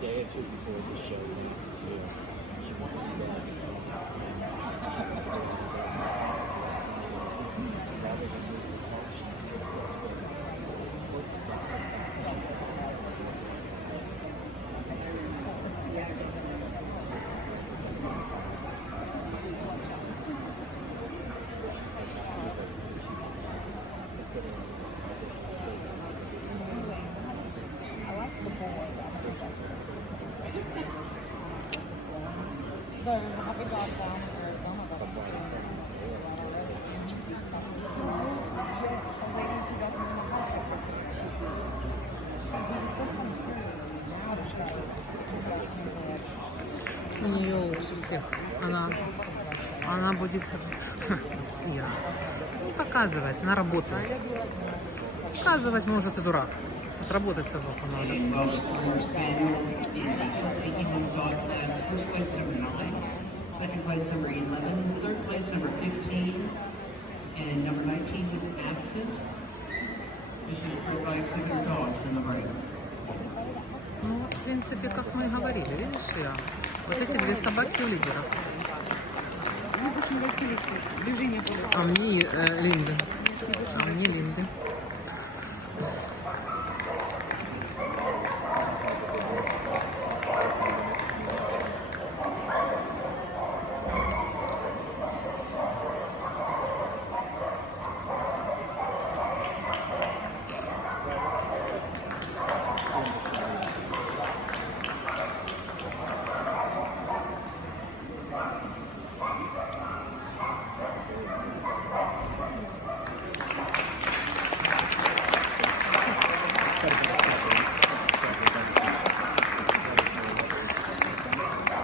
day or two before the show was due. She wasn't going to be home. She was going to be rather than move the function, she was going to go to There's a puppy dog down in Arizona that I'm looking at. A lady who doesn't even know how У нее у всех. Она будет Ира. Показывать, она работает. Показывать может и дурак. Отработать собаку надо. Welsh Springer Spaniels in the Germany Human Dog class. First place number 9, second place number 11, third place number 15, and number 19 was absent. This is bred by Executor Dogs in the break. Ну, в принципе, как мы и говорили, видишь, Ира? Вот эти две собаки у лидера. А мне Линды. А мне Линды.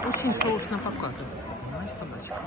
Очень сложно показываться, понимаешь, собачка.